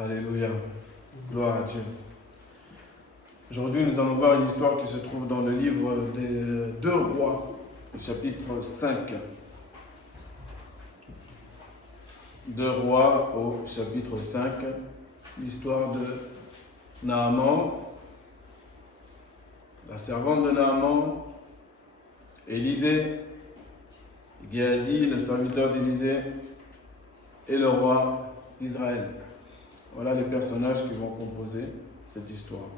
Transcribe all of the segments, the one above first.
Alléluia. Gloire à Dieu. Aujourd'hui, nous allons voir une histoire qui se trouve dans le livre des 2 Rois, chapitre 5. 2 Rois au chapitre 5, l'histoire de Naaman, la servante de Naaman, Élisée, Géasi, le serviteur d'Élisée, et le roi d'Israël. Voilà les personnages qui vont composer cette histoire.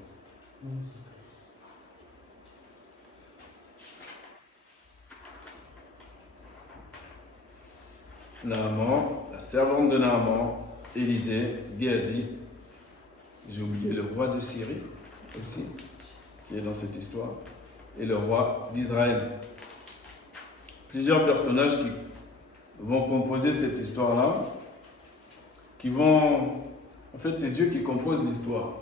Naaman, la servante de Naaman, Élisée, Géasi, j'ai oublié le roi de Syrie aussi, qui est dans cette histoire, et le roi d'Israël. Plusieurs personnages qui vont composer cette histoire-là, en fait, c'est Dieu qui compose l'histoire.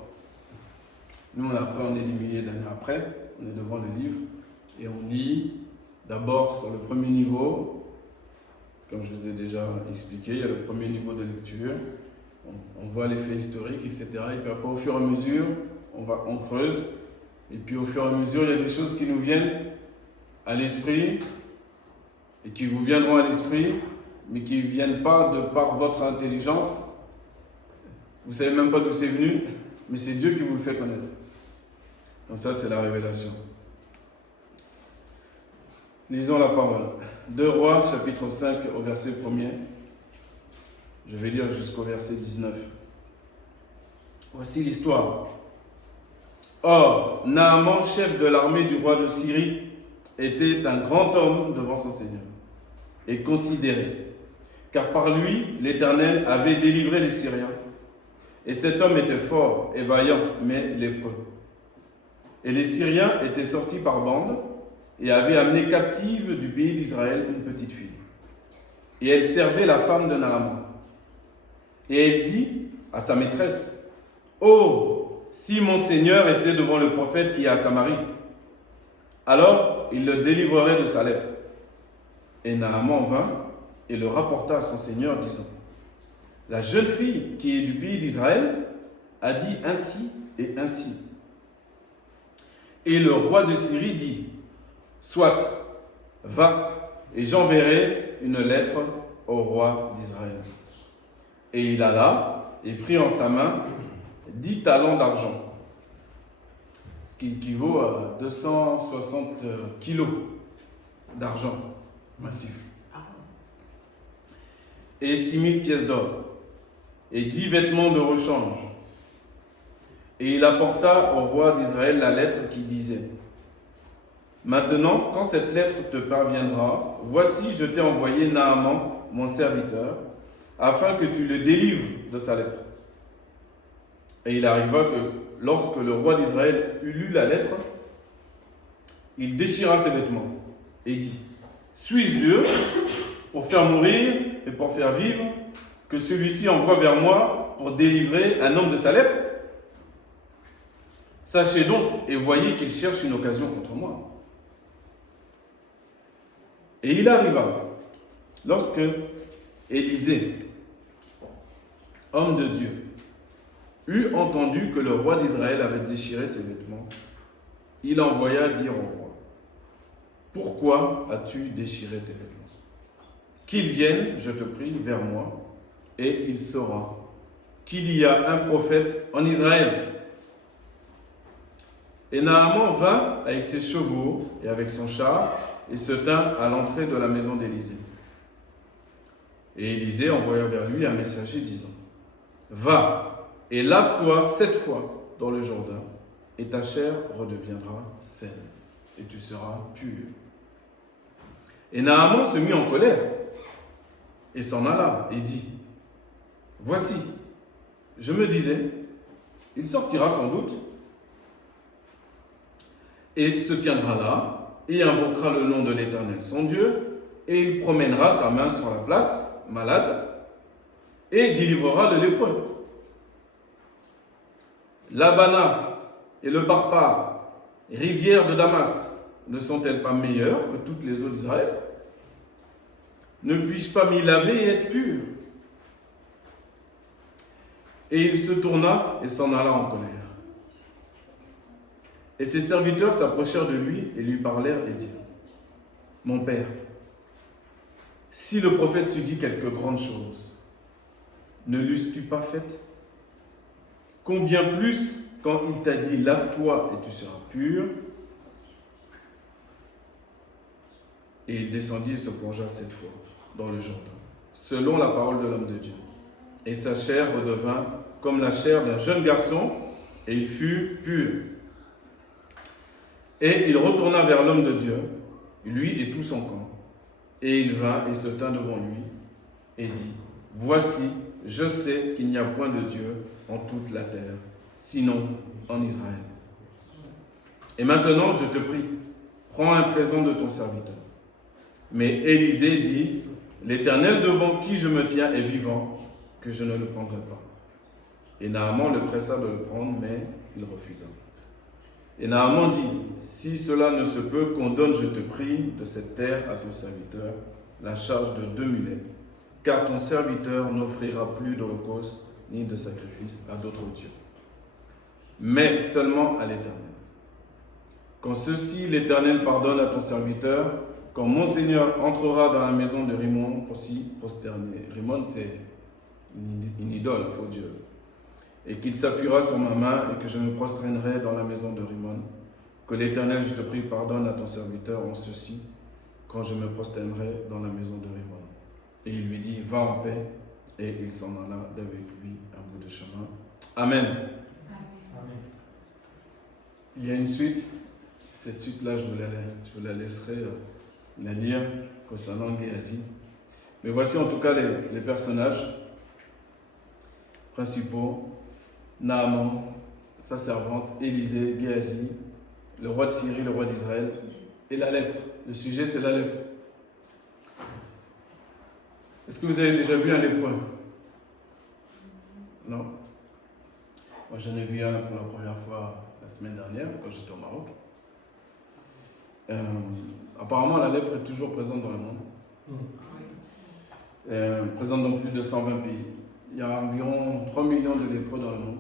Nous, après, on est des milliers d'années après, on est devant le livre, et on lit d'abord sur le premier niveau, comme je vous ai déjà expliqué, il y a le premier niveau de lecture, on voit les faits historiques, etc. Et puis après, au fur et à mesure, on creuse, et puis au fur et à mesure, il y a des choses qui nous viennent à l'esprit, et qui vous viendront à l'esprit, mais qui ne viennent pas de par votre intelligence. Vous ne savez même pas d'où c'est venu, mais c'est Dieu qui vous le fait connaître. Donc ça, c'est la révélation. Lisons la parole. 2 Rois, chapitre 5, au verset 1er. Je vais lire jusqu'au verset 19. Voici l'histoire. Or, Naaman, chef de l'armée du roi de Syrie, était un grand homme devant son Seigneur, et considéré, car par lui, l'Éternel avait délivré les Syriens. Et cet homme était fort et vaillant, mais lépreux. Et les Syriens étaient sortis par bandes et avaient amené captive du pays d'Israël une petite fille. Et elle servait la femme de Naaman. Et elle dit à sa maîtresse, « Oh, si mon Seigneur était devant le prophète qui est à Samarie, alors il le délivrerait de sa lèpre. » Et Naaman vint et le rapporta à son Seigneur, disant, « La jeune fille qui est du pays d'Israël a dit ainsi et ainsi. » Et le roi de Syrie dit, « Soit, va, et j'enverrai une lettre au roi d'Israël. » Et il alla et prit en sa main 10 talents d'argent, ce qui équivaut à 260 kilos d'argent massif, et 6000 pièces d'or, et 10 vêtements de rechange. Et il apporta au roi d'Israël la lettre qui disait, « Maintenant, quand cette lettre te parviendra, voici, je t'ai envoyé Naaman, mon serviteur, afin que tu le délivres de sa lèpre. » Et il arriva que, lorsque le roi d'Israël eut lu la lettre, il déchira ses vêtements et dit, « Suis-je Dieu pour faire mourir et pour faire vivre, que celui-ci envoie vers moi pour délivrer un homme de sa lèpre? Sachez donc et voyez qu'il cherche une occasion contre moi. » Et il arriva, lorsque Élisée, homme de Dieu, eut entendu que le roi d'Israël avait déchiré ses vêtements, il envoya dire au roi, « Pourquoi as-tu déchiré tes vêtements? Qu'il vienne, je te prie, vers moi, et il saura qu'il y a un prophète en Israël. » Et Naaman vint avec ses chevaux et avec son char, et se tint à l'entrée de la maison d'Élisée. Et Élisée envoya vers lui un messager disant, « Va et lave-toi 7 fois dans le Jourdain, et ta chair redeviendra saine, et tu seras pur. » Et Naaman se mit en colère, et s'en alla, et dit, « Voici, je me disais, il sortira sans doute, et se tiendra là, et invoquera le nom de l'Éternel son Dieu, et il promènera sa main sur la place, malade, et délivrera le lépreux. L'Abana et le Parpar, rivières de Damas, ne sont-elles pas meilleures que toutes les eaux d'Israël? Ne puis-je pas m'y laver et être pur? Et il se tourna et s'en alla en colère. Et ses serviteurs s'approchèrent de lui et lui parlèrent et dirent, « Mon père, si le prophète t'eût dit quelque grande chose, ne l'eusses-tu pas faite? Combien plus quand il t'a dit, lave-toi et tu seras pur. » Et il descendit et se plongea 7 fois dans le Jourdain, selon la parole de l'homme de Dieu. Et sa chair redevint comme la chair d'un jeune garçon, et il fut pur. Et il retourna vers l'homme de Dieu, lui et tout son camp. Et il vint et se tint devant lui, et dit, « Voici, je sais qu'il n'y a point de Dieu en toute la terre, sinon en Israël. Et maintenant, je te prie, prends un présent de ton serviteur. » Mais Élisée dit, « L'Éternel devant qui je me tiens est vivant, que je ne le prendrai pas. » Et Naaman le pressa de le prendre, mais il refusa. Et Naaman dit, « Si cela ne se peut, qu'on donne, je te prie, de cette terre à ton serviteur, la charge de 2 mulets, car ton serviteur n'offrira plus d'holocauste ni de sacrifice à d'autres dieux, mais seulement à l'Éternel. Quand ceci l'Éternel pardonne à ton serviteur, quand mon Seigneur entrera dans la maison de Rimon pour s'y prosterner. » Rimon, c'est une idole, un faux Dieu. « Et qu'il s'appuiera sur ma main et que je me prosternerai dans la maison de Rimon. Que l'Éternel, je te prie, pardonne à ton serviteur en ceci, quand je me prosternerai dans la maison de Rimon. » Et il lui dit, « Va en paix. » Et il s'en alla d'avec lui un bout de chemin. Amen. Amen. Il y a une suite. Cette suite-là, je vous la laisserai la lire concernant Géasi. Mais voici en tout cas les personnages principaux. Naaman, sa servante, Élisée, Géasi, le roi de Syrie, le roi d'Israël, et la lèpre. Le sujet, c'est la lèpre. Est-ce que vous avez déjà vu un lépreux? Non? Moi, j'en ai vu un pour la première fois la semaine dernière, quand j'étais au Maroc. Apparemment, la lèpre est toujours présente dans le monde. Présente dans plus de 120 pays. Il y a environ 3 millions de lépreux dans le monde.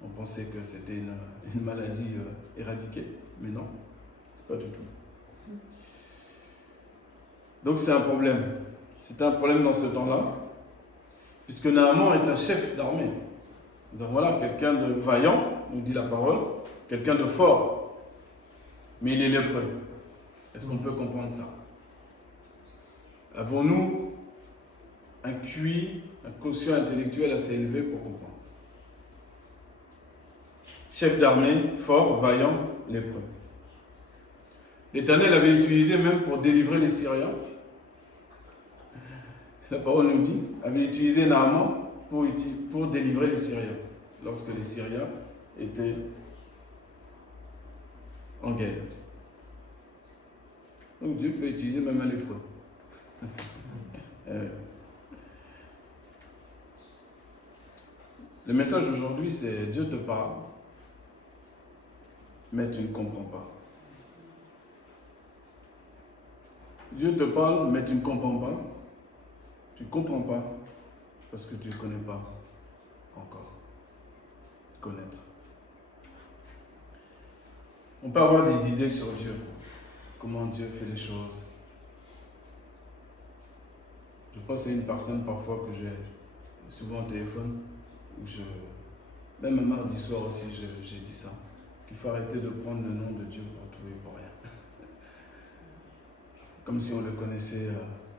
On pensait que c'était une maladie éradiquée, mais non, c'est pas du tout. Donc c'est un problème. C'est un problème dans ce temps-là, puisque Naaman est un chef d'armée. Nous avons là quelqu'un de vaillant, nous dit la parole, quelqu'un de fort, mais il est lépreux. Est-ce qu'on peut comprendre ça? Avons-nous un QI, un quotient intellectuel assez élevé pour comprendre? Chef d'armée, fort, vaillant, lépreux. L'Éternel avait utilisé même pour délivrer les Syriens. La parole nous dit, avait utilisé Naaman pour délivrer les Syriens, lorsque les Syriens étaient en guerre. Donc Dieu peut utiliser même un lépreux. Le message aujourd'hui, c'est Dieu te parle, mais tu ne comprends pas. Dieu te parle, mais tu ne comprends pas. Tu ne comprends pas parce que tu ne connais pas encore. Connaître. On peut avoir des idées sur Dieu, comment Dieu fait les choses. Je pense à une personne parfois que j'ai souvent au téléphone, où même un mardi soir aussi, j'ai dit ça, qu'il faut arrêter de prendre le nom de Dieu pour tout et pour rien. Comme si on le connaissait,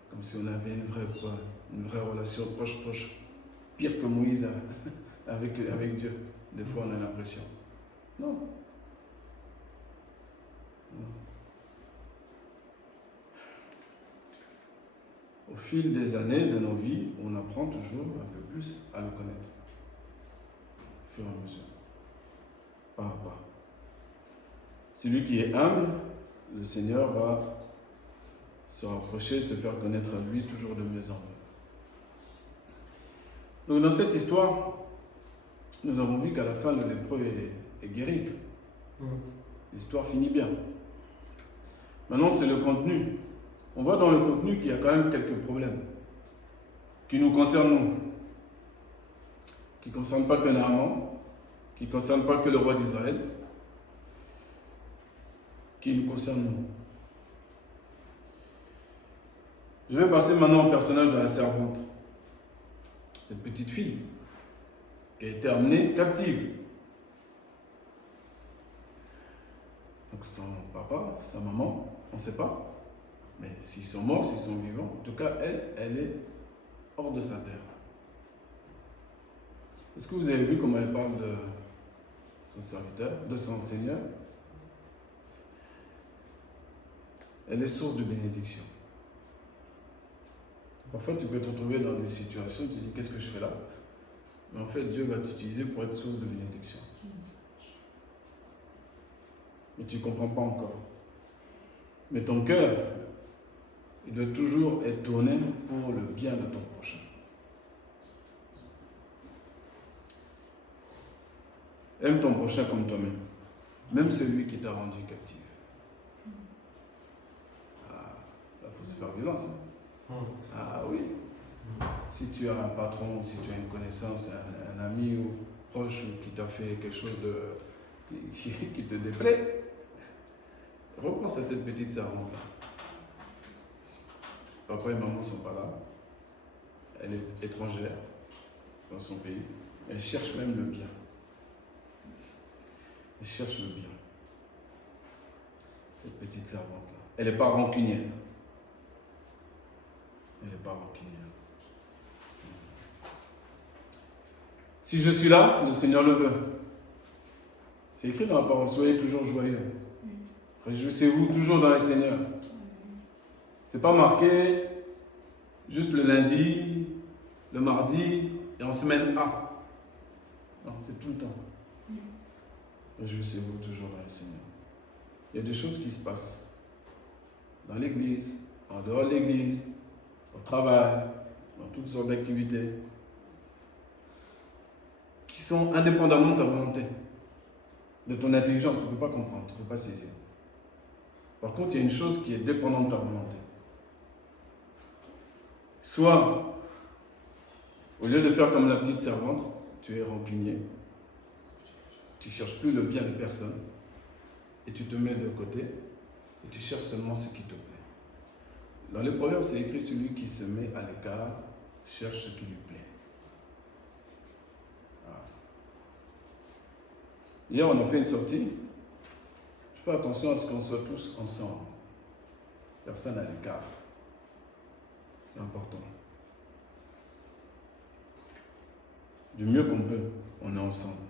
comme si on avait une vraie relation proche, pire que Moïse avec Dieu. Des fois, on a l'impression. Non. Au fil des années de nos vies, on apprend toujours un peu plus à le connaître. Au fur et à mesure. Pas à pas. Celui qui est humble, le Seigneur va se rapprocher, se faire connaître à lui toujours de mieux en mieux. Donc dans cette histoire, nous avons vu qu'à la fin, le lépreux est guéri. L'histoire finit bien. Maintenant, c'est le contenu. On voit dans le contenu qu'il y a quand même quelques problèmes qui nous concernent nous. qui ne concerne pas que Naaman, qui ne concerne pas que le roi d'Israël, qui nous concerne nous. Je vais passer maintenant au personnage de la servante. Cette petite fille qui a été amenée captive. Donc son papa, sa maman, on ne sait pas. Mais s'ils sont morts, s'ils sont vivants, en tout cas, elle est hors de sa terre. Est-ce que vous avez vu comment elle parle de son serviteur, de son Seigneur? Elle est source de bénédiction. Parfois, tu peux te retrouver dans des situations, tu te dis, qu'est-ce que je fais là? Mais en fait, Dieu va t'utiliser pour être source de bénédiction. Mais tu ne comprends pas encore. Mais ton cœur, il doit toujours être tourné pour le bien de ton prochain. Aime ton prochain comme toi-même, même celui qui t'a rendu captif. Ah, là, il faut se faire violence. Hein? Ah oui. Si tu as un patron, si tu as une connaissance, un ami ou proche ou qui t'a fait quelque chose qui te déplaît, repense à cette petite servante-là. Papa et maman ne sont pas là. Elle est étrangère dans son pays. Elle cherche même le bien. Elle cherche le bien. Cette petite servante-là. Elle n'est pas rancunière. Elle n'est pas rancunière. Si je suis là, le Seigneur le veut. C'est écrit dans la parole, soyez toujours joyeux. Réjouissez-vous toujours dans le Seigneur. C'est pas marqué juste le lundi, le mardi et en semaine A. Non, c'est tout le temps. Réjouissez-vous toujours dans le Seigneur. Il y a des choses qui se passent dans l'église, en dehors de l'église, au travail, dans toutes sortes d'activités, qui sont indépendamment de ta volonté, de ton intelligence. Tu ne peux pas comprendre, tu ne peux pas saisir. Par contre, il y a une chose qui est dépendante de ta volonté. Soit, au lieu de faire comme la petite servante, tu es rancunier, tu ne cherches plus le bien de personne, et tu te mets de côté, et tu cherches seulement ce qui te plaît. Dans les Proverbes, c'est écrit, celui qui se met à l'écart cherche ce qui lui plaît. Voilà. Hier, on a fait une sortie. Je fais attention à ce qu'on soit tous ensemble. Personne à l'écart. C'est important. Du mieux qu'on peut, on est ensemble.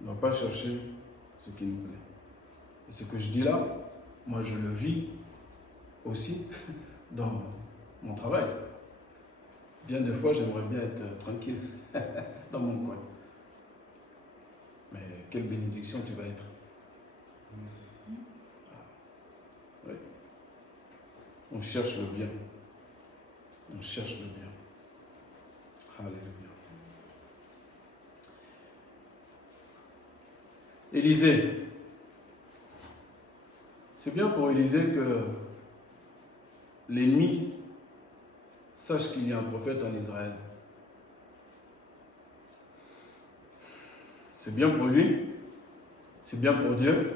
On ne va pas chercher ce qui nous plaît. Et ce que je dis là, moi je le vis aussi dans mon travail. Bien des fois, j'aimerais bien être tranquille dans mon coin. Mais quelle bénédiction tu vas être. Oui. On cherche le bien. On cherche le bien. Alléluia. Élisée. C'est bien pour Élisée que l'ennemi sache qu'il y a un prophète en Israël. C'est bien pour lui, c'est bien pour Dieu,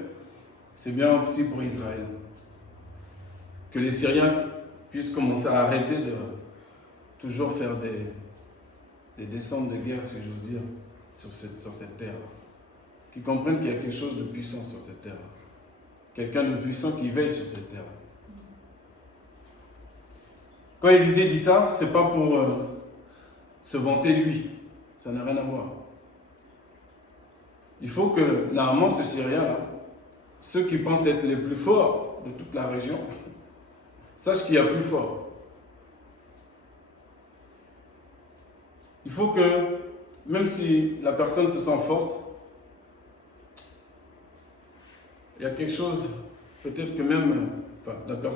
c'est bien aussi pour Israël. Que les Syriens puissent commencer à arrêter de toujours faire des descentes de guerre, si j'ose dire, sur cette terre. Qu'ils comprennent qu'il y a quelque chose de puissant sur cette terre. Quelqu'un de puissant qui veille sur cette terre. Quand Élisée dit ça, c'est pas pour se vanter lui. Ça n'a rien à voir. Il faut que, normalement, ce Syrien-là, ceux qui pensent être les plus forts de toute la région, sachent qu'il y a plus fort. Il faut que, même si la personne se sent forte, il y a quelque chose, peut-être que même,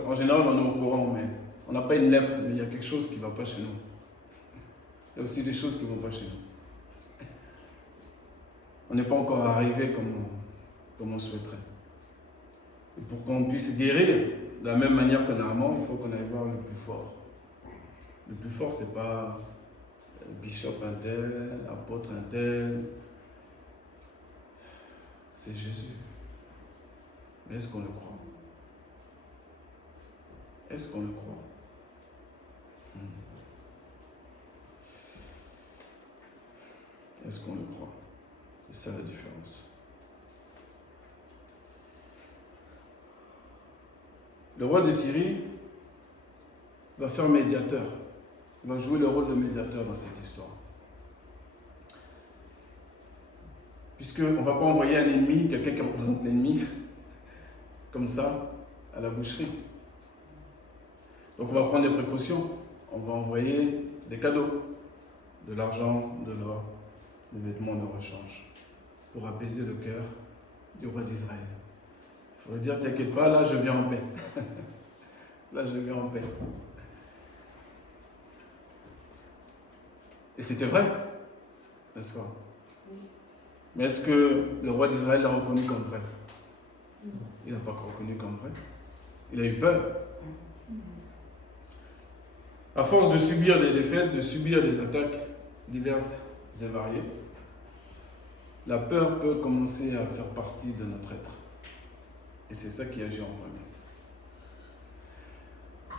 en général on est au courant, mais on n'a pas une lèpre, mais il y a quelque chose qui ne va pas chez nous. Il y a aussi des choses qui ne vont pas chez nous. On n'est pas encore arrivé comme on souhaiterait. Et pour qu'on puisse guérir de la même manière que Naaman, il faut qu'on aille voir le plus fort. Le plus fort, ce n'est pas bishop un tel, apôtre un tel. C'est Jésus. Mais est-ce qu'on le croit? Est-ce qu'on le croit? Est-ce qu'on le croit? C'est ça la différence. Le roi de Syrie va faire médiateur. Il va jouer le rôle de médiateur dans cette histoire. Puisqu'on ne va pas envoyer un ennemi, quelqu'un qui représente l'ennemi, comme ça, à la boucherie. Donc on va prendre des précautions. On va envoyer des cadeaux, de l'argent, de l'or, des vêtements de rechange, pour apaiser le cœur du roi d'Israël. Il faut lui dire, t'inquiète pas, là je viens en paix. Là je viens en paix. Et c'était vrai, n'est-ce pas? Mais est-ce que le roi d'Israël l'a reconnu comme vrai? Il n'a pas reconnu comme vrai. Il a eu peur. À force de subir des défaites, de subir des attaques diverses et variées, la peur peut commencer à faire partie de notre être. Et c'est ça qui agit en premier.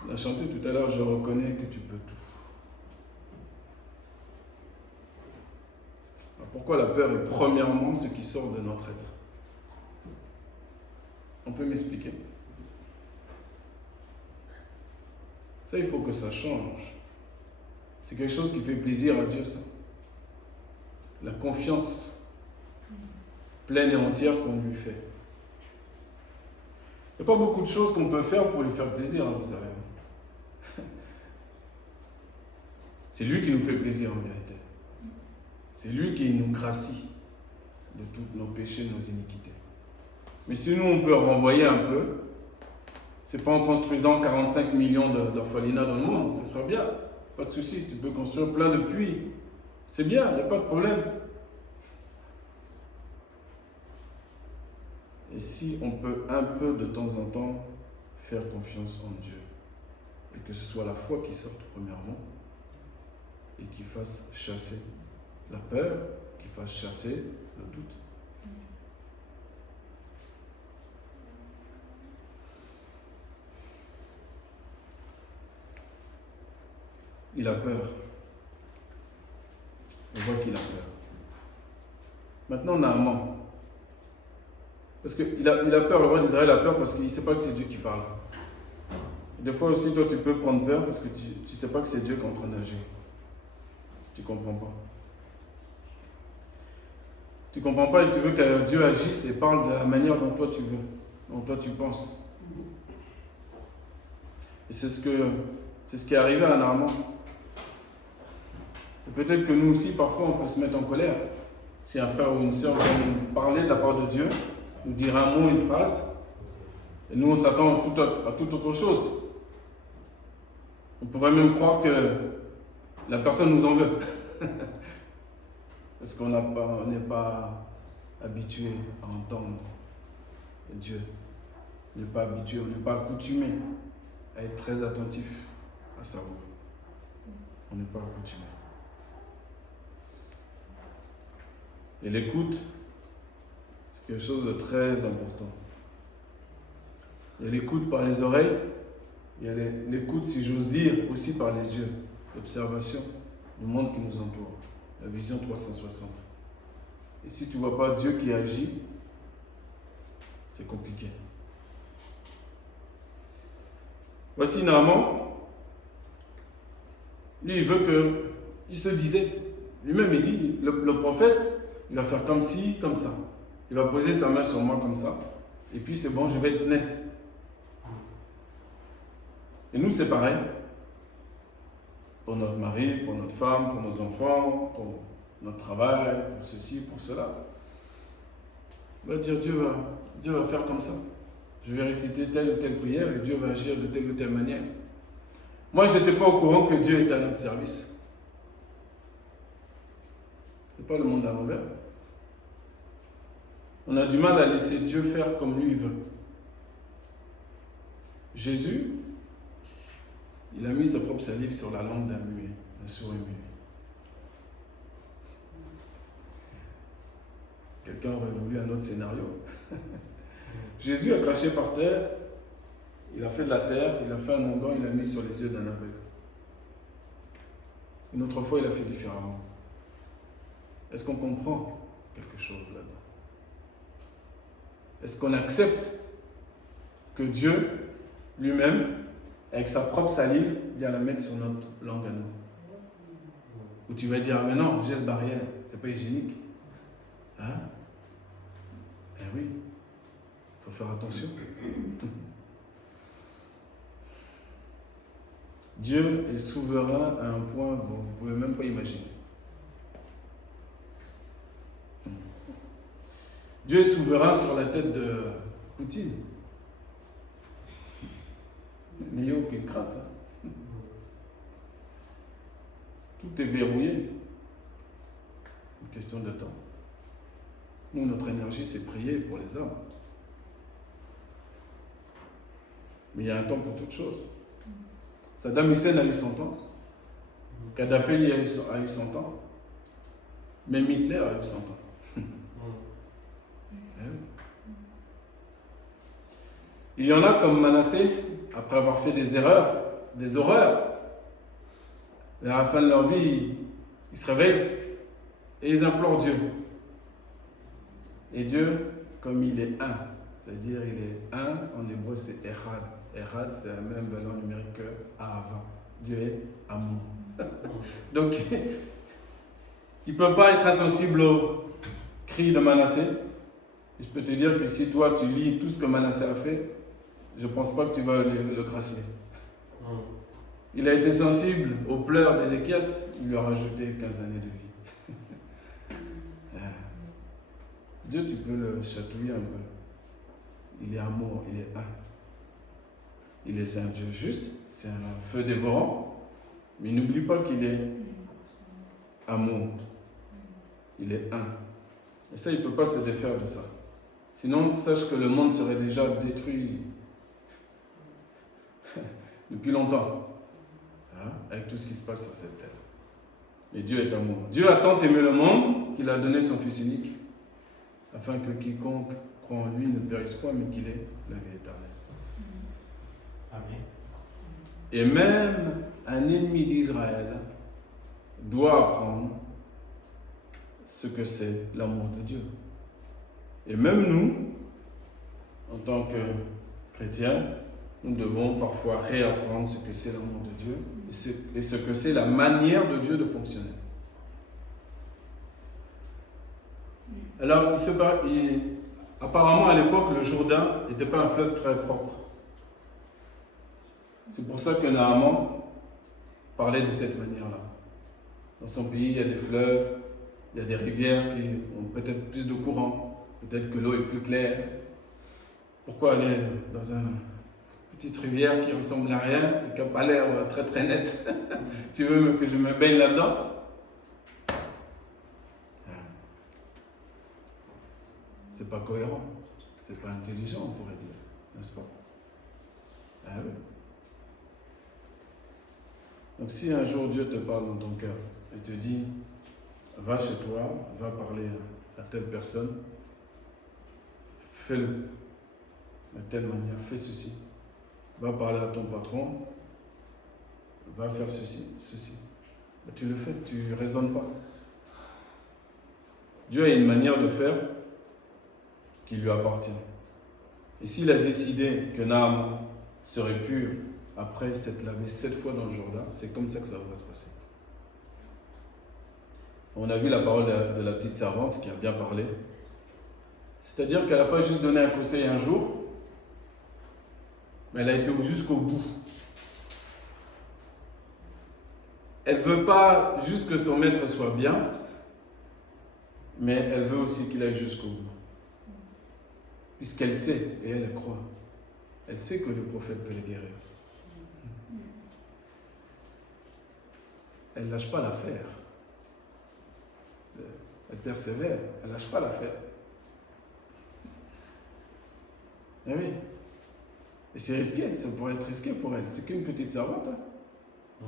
On a chanté tout à l'heure, je reconnais que tu peux tout. Alors pourquoi la peur est premièrement ce qui sort de notre être? On peut m'expliquer? Ça, il faut que ça change. C'est quelque chose qui fait plaisir à Dieu, ça. La confiance pleine et entière qu'on lui fait. Il n'y a pas beaucoup de choses qu'on peut faire pour lui faire plaisir, hein, vous savez. C'est lui qui nous fait plaisir en vérité. C'est lui qui nous gracie de tous nos péchés, nos iniquités. Mais si nous, on peut renvoyer un peu, c'est pas en construisant 45 millions d'orphelinats dans le monde, ce sera bien, pas de souci, tu peux construire plein de puits, c'est bien, il n'y a pas de problème. Et si on peut un peu de temps en temps faire confiance en Dieu, et que ce soit la foi qui sorte premièrement, et qui fasse chasser la peur, qui fasse chasser le doute. Il a peur. On voit qu'il a peur. Maintenant, on a Haman. Parce qu'il a peur, le roi d'Israël a peur parce qu'il ne sait pas que c'est Dieu qui parle. Des fois aussi, toi, tu peux prendre peur parce que tu ne sais pas que c'est Dieu qui est en train d'agir. Tu ne comprends pas. Tu ne comprends pas et tu veux que Dieu agisse et parle de la manière dont toi tu veux, dont toi tu penses. Et c'est ce qui est arrivé à Naaman. Et peut-être que nous aussi, parfois, on peut se mettre en colère. Si un frère ou une sœur vient nous parler de la part de Dieu, nous dire un mot, une phrase, et nous, on s'attend à toute autre chose. On pourrait même croire que la personne nous en veut. Parce qu'on n'est pas habitué à entendre Dieu. On n'est pas habitué, on n'est pas accoutumé à être très attentif à sa voix. On n'est pas accoutumé. Et l'écoute, c'est quelque chose de très important. Il y a l'écoute par les oreilles, il y a l'écoute, si j'ose dire, aussi par les yeux, l'observation du monde qui nous entoure, la vision 360. Et si tu ne vois pas Dieu qui agit, c'est compliqué. Voici Naaman, lui il veut que, il se disait, lui-même il dit, le prophète, il va faire comme ci, comme ça. Il va poser sa main sur moi comme ça, et puis c'est bon, je vais être net. Et nous c'est pareil, pour notre mari, pour notre femme, pour nos enfants, pour notre travail, pour ceci, pour cela. On va dire Dieu va faire comme ça. Je vais réciter telle ou telle prière et Dieu va agir de telle ou telle manière. Moi, je n'étais pas au courant que Dieu est à notre service. Ce n'est pas le monde à l'envers. On a du mal à laisser Dieu faire comme lui veut. Jésus, il a mis sa propre salive sur la langue d'un muet, d'un sourd et muet. Quelqu'un aurait voulu un autre scénario. Jésus a craché par terre, il a fait de la terre, il a fait un onguent, il l'a mis sur les yeux d'un aveugle. Une autre fois, il a fait différemment. Est-ce qu'on comprend quelque chose là-dedans? Est-ce qu'on accepte que Dieu lui-même, avec sa propre salive, vient la mettre sur notre langue à nous? Ou tu vas dire, ah mais non, geste barrière, c'est pas hygiénique. Hein? Eh oui, il faut faire attention. Dieu est souverain à un point que vous ne pouvez même pas imaginer. Dieu est souverain sur la tête de Poutine. N'ayez aucune crainte. Hein. Tout est verrouillé. Une question de temps. Nous, notre énergie, c'est prier pour les hommes. Mais il y a un temps pour toute chose. Saddam Hussein a eu son temps. Kadhafi a eu son temps. Même Hitler a eu son temps. Il y en a comme Manassé, après avoir fait des erreurs, des horreurs. Et à la fin de leur vie, ils se réveillent et ils implorent Dieu. Et Dieu, comme il est un, c'est-à-dire il est un, en hébreu c'est Echad. Echad, c'est la même valeur numérique que Ahava. Dieu est amour. Donc, il ne peut pas être insensible au cri de Manassé. Je peux te dire que si toi tu lis tout ce que Manassé a fait, je ne pense pas que tu vas le crasser. Il a été sensible aux pleurs d'Ézéchias, il lui a rajouté 15 années de vie. Dieu, tu peux le chatouiller un peu. Il est amour, il est un. C'est un Dieu juste, c'est un feu dévorant, mais n'oublie pas qu'il est amour. Il est un. Et ça, il ne peut pas se défaire de ça. Sinon, sache que le monde serait déjà détruit depuis longtemps, hein, avec tout ce qui se passe sur cette terre. Mais Dieu est amour. Dieu a tant aimé le monde qu'il a donné son Fils unique, afin que quiconque croit en lui ne périsse point, mais qu'il ait la vie éternelle. Amen. Et même un ennemi d'Israël doit apprendre ce que c'est l'amour de Dieu. Et même nous, en tant que chrétiens, nous devons parfois réapprendre ce que c'est l'amour de Dieu et ce que c'est la manière de Dieu de fonctionner. Alors, apparemment à l'époque, le Jourdain n'était pas un fleuve très propre. C'est pour ça que Naaman parlait de cette manière-là. Dans son pays, il y a des fleuves, il y a des rivières qui ont peut-être plus de courant, peut-être que l'eau est plus claire. Pourquoi aller dans une petite rivière qui ressemble à rien et qui n'a pas l'air très très nette? Tu veux que je me baigne là-dedans? C'est pas cohérent, c'est pas intelligent, on pourrait dire, n'est-ce pas? Ah oui. Donc si un jour Dieu te parle dans ton cœur et te dit, va chez toi, va parler à telle personne, fais-le de telle manière, fais ceci. Va parler à ton patron, va faire ceci. Mais tu le fais, tu ne raisonnes pas. Dieu a une manière de faire qui lui appartient. Et s'il a décidé que Naaman serait pur après s'être lavé 7 fois dans le Jourdain, c'est comme ça que ça va se passer. On a vu la parole de la petite servante qui a bien parlé. C'est-à-dire qu'elle n'a pas juste donné un conseil un jour, mais elle a été jusqu'au bout. Elle ne veut pas juste que son maître soit bien, mais elle veut aussi qu'il aille jusqu'au bout. Puisqu'elle sait, et elle croit, elle sait que le prophète peut les guérir. Elle ne lâche pas l'affaire. Elle persévère, elle ne lâche pas l'affaire. Eh oui. Et c'est risqué, ça pourrait être risqué pour elle. C'est qu'une petite servante. Hein.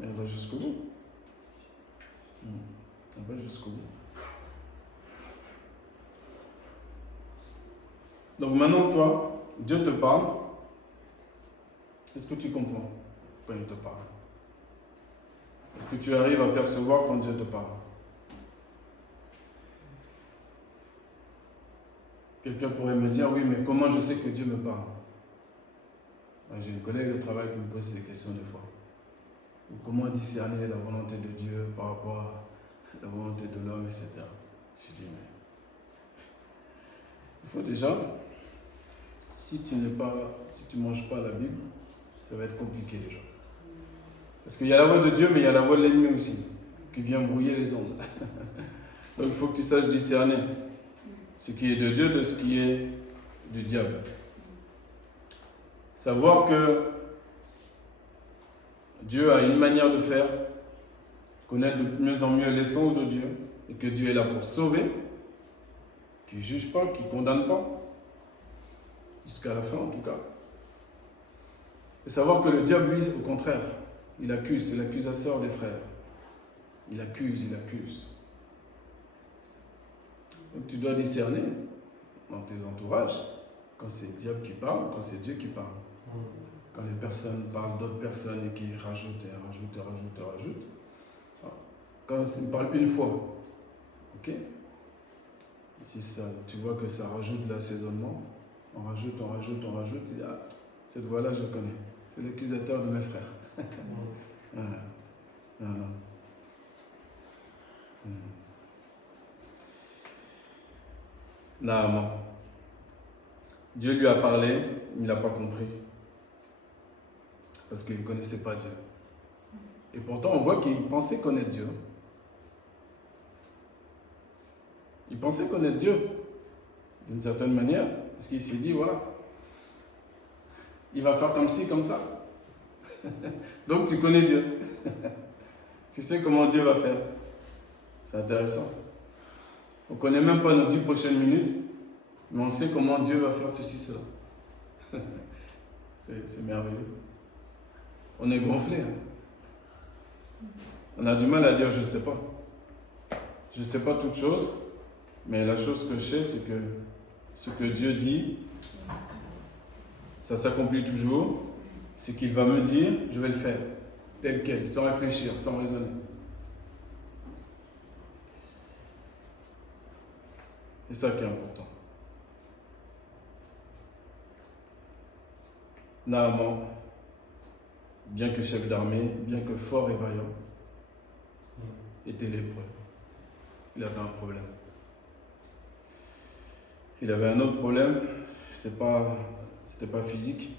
Mais elle va jusqu'au bout. Elle va jusqu'au bout. Donc maintenant, toi, Dieu te parle. Est-ce que tu comprends quand il te parle? Est-ce que tu arrives à percevoir quand Dieu te parle? Quelqu'un pourrait me dire, oui, mais comment je sais que Dieu me parle? J'ai une collègue de travail qui me pose ces questions des fois. Ou comment discerner la volonté de Dieu par rapport à la volonté de l'homme, etc. Je dis, mais il faut déjà, si tu ne manges pas la Bible, ça va être compliqué déjà. Parce qu'il y a la voix de Dieu, mais il y a la voix de l'ennemi aussi, qui vient brouiller les ondes. Donc il faut que tu saches discerner ce qui est de Dieu de ce qui est du diable. Savoir que Dieu a une manière de faire, connaître de mieux en mieux l'essence de Dieu, et que Dieu est là pour sauver, qui ne juge pas, qui ne condamne pas, jusqu'à la fin en tout cas. Et savoir que le diable, lui, au contraire, il accuse, c'est l'accusateur des frères. Il accuse, il accuse. Donc tu dois discerner dans tes entourages, quand c'est le diable qui parle, quand c'est Dieu qui parle. Quand les personnes parlent d'autres personnes et qui rajoutent et rajoutent et rajoutent et rajoutent. Quand ils parlent une fois, ok? Si ça, tu vois que ça rajoute de l'assaisonnement, on rajoute, on rajoute, on rajoute, et ah, cette voix-là je connais. C'est l'accusateur de mes frères. Voilà. Non, non. Naaman. Dieu lui a parlé, il n'a pas compris. Parce qu'il ne connaissait pas Dieu. Et pourtant, on voit qu'il pensait connaître Dieu. Il pensait connaître Dieu, d'une certaine manière, parce qu'il s'est dit, voilà, il va faire comme ci, comme ça. Donc tu connais Dieu. Tu sais comment Dieu va faire. C'est intéressant. On ne connaît même pas nos 10 prochaines minutes, mais on sait comment Dieu va faire ceci, cela. C'est merveilleux. On est gonflé. Hein. On a du mal à dire je ne sais pas. Je ne sais pas toute chose, mais la chose que je sais, c'est que ce que Dieu dit, ça s'accomplit toujours. Ce qu'il va me dire, je vais le faire, tel quel, sans réfléchir, sans raisonner. C'est ça qui est important. Naaman, bien que chef d'armée, bien que fort et vaillant, était lépreux. Il avait un problème. Il avait un autre problème, c'était pas physique,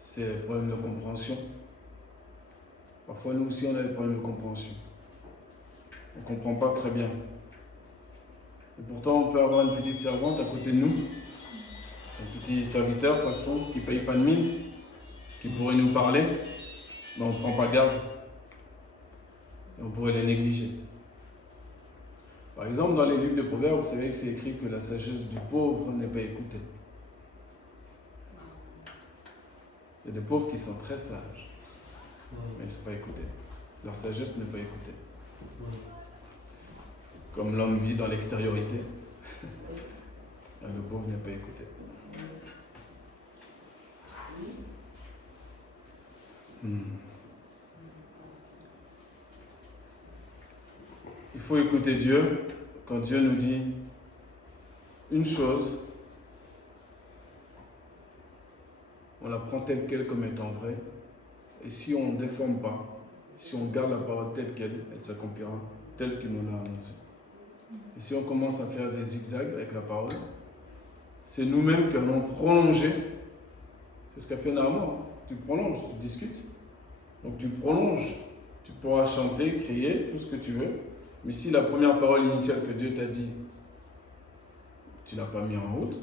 c'est le problème de compréhension. Parfois, nous aussi, on a des problèmes de compréhension. On ne comprend pas très bien. Et pourtant, on peut avoir une petite servante à côté de nous, un petit serviteur, ça se trouve, qui ne paye pas de mine, qui pourrait nous parler, mais on ne prend pas garde. Et on pourrait les négliger. Par exemple, dans les livres de Proverbes, vous savez que c'est écrit que la sagesse du pauvre n'est pas écoutée. Il y a des pauvres qui sont très sages, mais ils ne sont pas écoutés. Leur sagesse n'est pas écoutée. Comme l'homme vit dans l'extériorité, le pauvre n'est pas écouté. Il faut écouter Dieu quand Dieu nous dit une chose, on la prend telle qu'elle comme étant vraie, et si on ne déforme pas, si on garde la parole telle qu'elle, elle s'accomplira telle qu'il nous l'a annoncée. Et si on commence à faire des zigzags avec la parole, c'est nous-mêmes qui allons prolonger. C'est ce qu'a fait Naaman. Tu prolonges, tu discutes. Donc tu prolonges, tu pourras chanter, crier, tout ce que tu veux. Mais si la première parole initiale que Dieu t'a dit, tu ne l'as pas mis en route,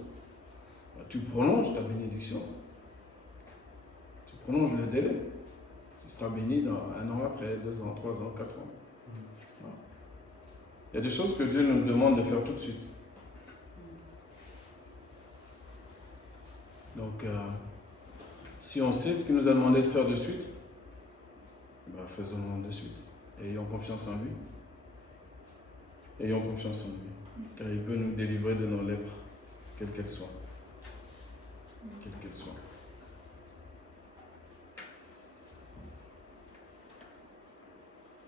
tu prolonges ta bénédiction. Tu prolonges le délai. Tu seras béni dans 1 an après, 2 ans, 3 ans, 4 ans. Voilà. Il y a des choses que Dieu nous demande de faire tout de suite. Donc, si on sait ce qu'il nous a demandé de faire de suite, faisons-le de suite. Et ayons confiance en lui. Ayons confiance en lui. Car il peut nous délivrer de nos lèpres. quelle qu'elle soit. Quelle qu'elle soit.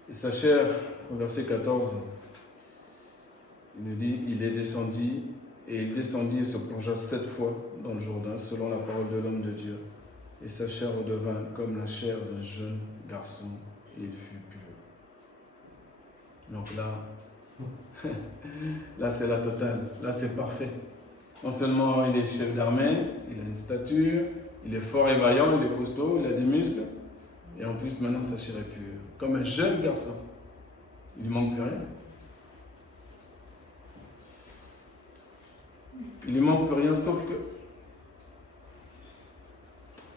Et sa chair, au verset 14, il nous dit, il est descendu, et il descendit et se plongea 7 fois dans le Jourdain, selon la parole de l'homme de Dieu. Et sa chair redevint comme la chair d'un jeune garçon, et il fut pur. Donc là, là c'est la totale, là c'est parfait. Non seulement il est chef d'armée, il a une stature, il est fort et vaillant, il est costaud, il a des muscles, et en plus maintenant sa chair est pure. Comme un jeune garçon. Il ne lui manque plus rien. Il ne lui manque plus rien, sauf que...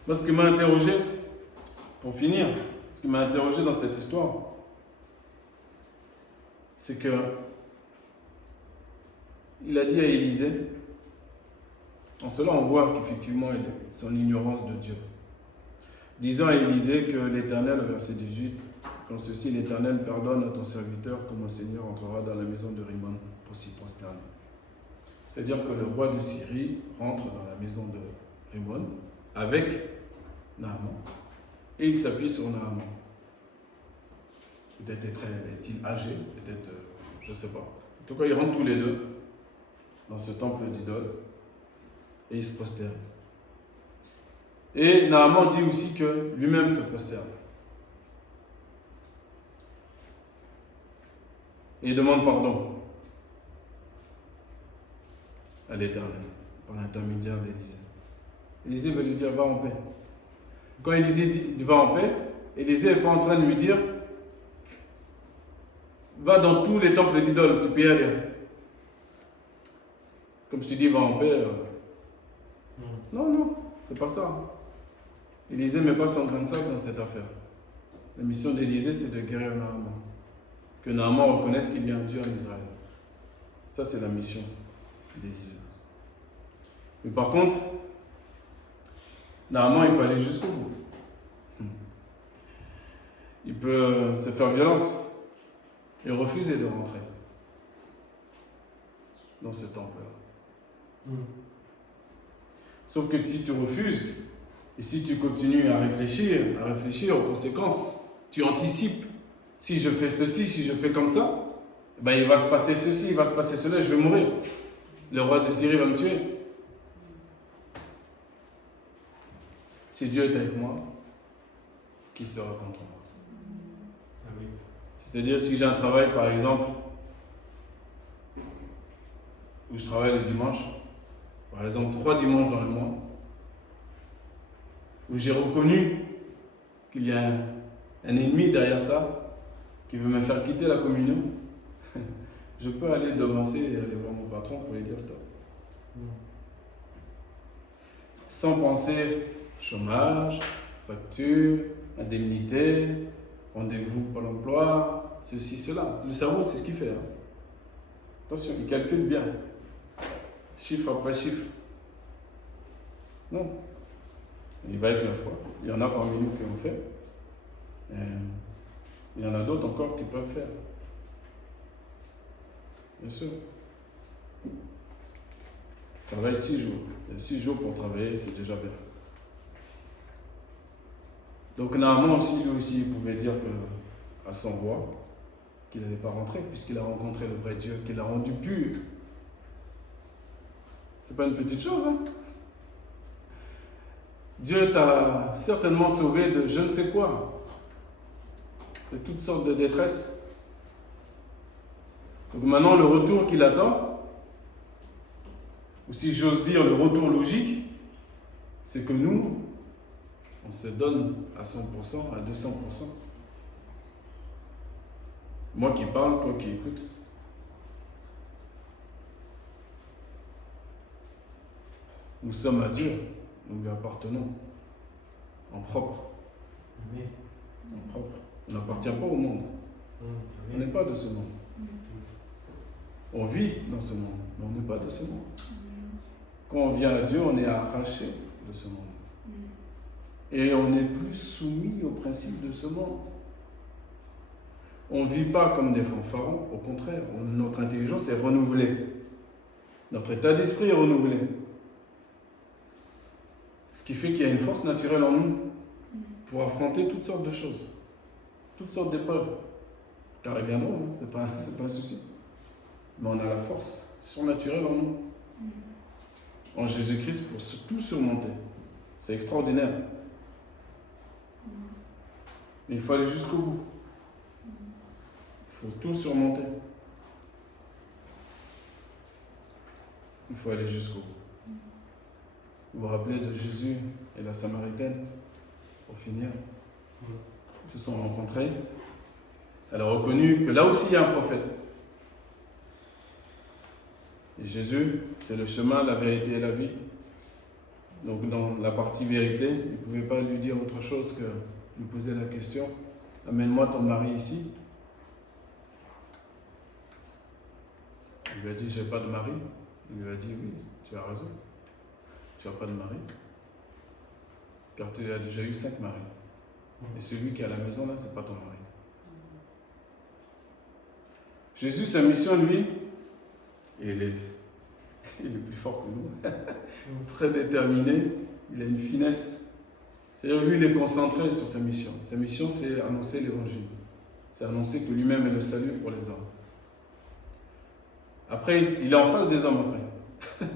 Moi, ce qui m'a interrogé, pour finir, ce qui m'a interrogé dans cette histoire, c'est que il a dit à Élisée, en cela on voit qu'effectivement il est son ignorance de Dieu, disant à Élisée que l'Éternel, au verset 18, quand ceci, l'Éternel pardonne à ton serviteur que mon Seigneur entrera dans la maison de Rimmon pour s'y prosterner. C'est-à-dire que le roi de Syrie rentre dans la maison de Rimmon avec Naaman et il s'appuie sur Naaman. Peut-être est-il âgé, peut-être, je ne sais pas. En tout cas, ils rentrent tous les deux dans ce temple d'idole et ils se prosternent. Et Naaman dit aussi que lui-même se prosterne. Et il demande pardon à l'Éternel par l'intermédiaire d'Élisée. Élisée va lui dire va en paix. Quand Élisée dit va en paix, Élisée n'est pas en train de lui dire va dans tous les temples d'idoles, tu peux y aller. Comme je te dis va en paix. Non, c'est pas ça. Élisée ne met pas son grain de sable dans cette affaire. La mission d'Élisée, c'est de guérir Naaman. Que Naaman reconnaisse qu'il y a un Dieu en Israël. Ça, c'est la mission d'Élisée. Mais par contre, Naaman, il peut aller jusqu'au bout. Il peut se faire violence et refuser de rentrer dans ce temple-là. Sauf que si tu refuses, et si tu continues à réfléchir aux conséquences, tu anticipes. Si je fais ceci, si je fais comme ça, ben il va se passer ceci, il va se passer cela, je vais mourir. Le roi de Syrie va me tuer. Si Dieu est avec moi, qui sera contre moi? C'est-à-dire si j'ai un travail, par exemple, où je travaille le dimanche, par exemple 3 dimanches dans le mois, où j'ai reconnu qu'il y a un ennemi derrière ça, qui veut me faire quitter la communion, je peux aller devancer et aller voir mon patron pour lui dire stop. Sans penser chômage, facture, indemnité, rendez-vous pour l'emploi, ceci, cela. Le cerveau, c'est ce qu'il fait. Attention, il calcule bien. Chiffre après chiffre. Non. Il va avec la foi. Il y en a parmi nous qui ont fait. Il y en a d'autres encore qui peuvent faire. Bien sûr. Travaille 6 jours. Il y a 6 jours pour travailler, c'est déjà bien. Donc Naaman aussi, lui aussi, il pouvait dire à son roi qu'il n'allait pas rentrer, puisqu'il a rencontré le vrai Dieu, qu'il l'a rendu pur. C'est pas une petite chose, hein? Dieu t'a certainement sauvé de je ne sais quoi, de toutes sortes de détresse. Donc maintenant, le retour qu'il attend, ou si j'ose dire le retour logique, c'est que nous, on se donne à 100%, à 200%. Moi qui parle, toi qui écoutes. Nous sommes à Dieu, nous lui appartenons, en propre. Amen. En propre. On n'appartient pas au monde. On n'est pas de ce monde. On vit dans ce monde, mais on n'est pas de ce monde. Quand on vient à Dieu, on est arraché de ce monde. Et on n'est plus soumis aux principes de ce monde. On ne vit pas comme des fanfarons, au contraire, notre intelligence est renouvelée. Notre état d'esprit est renouvelé. Ce qui fait qu'il y a une force naturelle en nous pour affronter toutes sortes de choses, toutes sortes d'épreuves. Car elles viendront, hein, c'est pas un souci. Mais on a la force surnaturelle en nous, en Jésus-Christ, pour tout surmonter. C'est extraordinaire. Mais il faut aller jusqu'au bout. Il faut tout surmonter. Il faut aller jusqu'au bout. Vous vous rappelez de Jésus et la Samaritaine, pour finir. Ils se sont rencontrés. Elle a reconnu que là aussi il y a un prophète. Et Jésus, c'est le chemin, la vérité et la vie. Donc dans la partie vérité, il ne pouvait pas lui dire autre chose que lui poser la question, amène-moi ton mari ici. Il lui a dit, j'ai pas de mari. Il lui a dit, oui, tu as raison. Tu n'as pas de mari. Car tu as déjà eu 5 maris. Et celui qui est à la maison là, c'est pas ton mari. Jésus, sa mission, lui, il est plus fort que nous. Très déterminé. Il a une finesse. C'est-à-dire, lui, il est concentré sur sa mission. Sa mission, c'est annoncer l'évangile. C'est annoncer que lui-même est le salut pour les hommes. Après, il est en face des hommes après.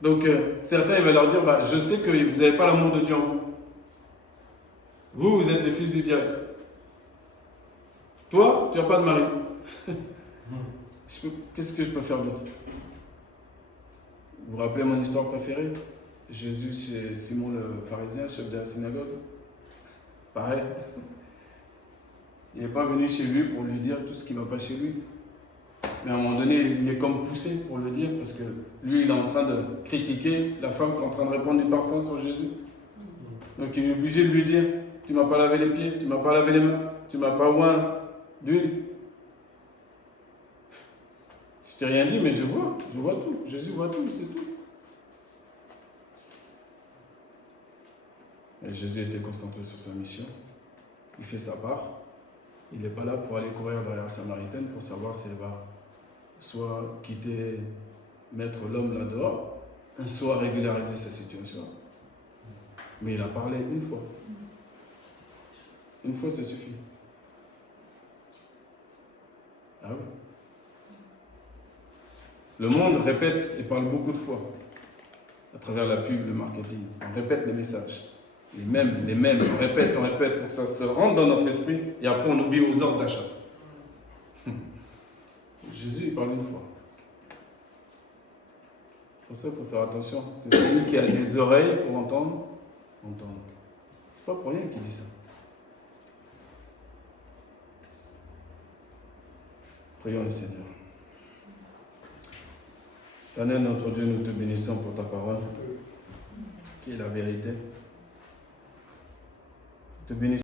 Donc, certains, il va leur dire, je sais que vous n'avez pas l'amour de Dieu en vous. Vous êtes les fils du diable. Toi, tu n'as pas de mari. Qu'est-ce que je peux faire d'autre? Vous vous rappelez mon histoire préférée? Jésus chez Simon le pharisien, chef de la synagogue. Pareil. Il n'est pas venu chez lui pour lui dire tout ce qui ne va pas chez lui. Mais à un moment donné, il est comme poussé pour le dire, parce que lui, il est en train de critiquer la femme qui est en train de répandre du parfum sur Jésus. Donc il est obligé de lui dire, tu ne m'as pas lavé les pieds, tu ne m'as pas lavé les mains, tu ne m'as pas oint d'huile. Je t'ai rien dit, mais je vois tout. Jésus voit tout, c'est tout. Et Jésus était concentré sur sa mission. Il fait sa part. Il n'est pas là pour aller courir derrière la Samaritaine pour savoir si elle va soit quitter, mettre l'homme là-dehors, soit régulariser sa situation. Mais il a parlé une fois. Une fois, ça suffit. Ah oui. Le monde répète et parle beaucoup de fois à travers la pub, le marketing. On répète les messages. Les mêmes, on répète pour que ça se rentre dans notre esprit et après on oublie aux ordres d'achat. Jésus, il parle une fois. Pour ça, il faut faire attention. Que celui qui a des oreilles pour entendre, entende. C'est pas pour rien qu'il dit ça. Prions le Seigneur. Éternel notre Dieu, nous te bénissons pour ta parole, qui est la vérité. Te bénissons.